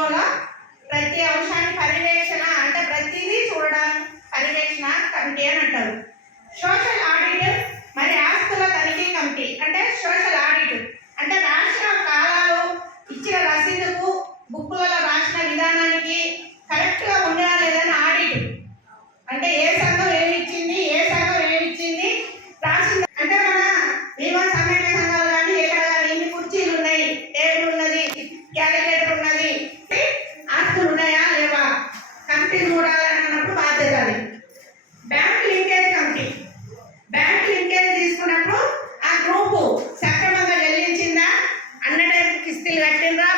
సిఇఓల ప్రతి అంశాన్ని పర్యవేక్షణ అంటే ప్రతిదీ చూడడం పర్యవేక్షణ కమిటీ అని అంటారు. సోషల్ ఆడిట్ మరి ఆస్తుల తనిఖీ కమిటీ అంటే సోషల్ ఆడిట్ అంటే రాసిన కాలాలు ఇచ్చిన రసీదుకు బుక్కులలో రాసిన విధానానికి కరెక్ట్గా ఉండదా లేదని ఆడిట్ అంటే ఏ సంఘం ఏమి ఇచ్చింది ఏ సంఘం ఏమి ఇచ్చింది రాసింది అంటే మన బీమా సమ్మెళన సంఘాలు కానీ ఎక్కడ కానీ ఇన్ని కుర్చీలు ఉన్నాయి, టేబుల్ ఉన్నది, క్యాలిక్యులేటర్ ఉన్నది, ఆస్తులు ఉన్నాయా లేవా కమిటీ చూడాలని అన్నప్పుడు బాధ్యత అది. Bank linkage committee bank linkage తీసుకున్నప్పుడు ఆ గ్రూపు సక్రమంగా చెల్లించిందా, అన్న టైంకి కిస్తీలు కట్టిందా,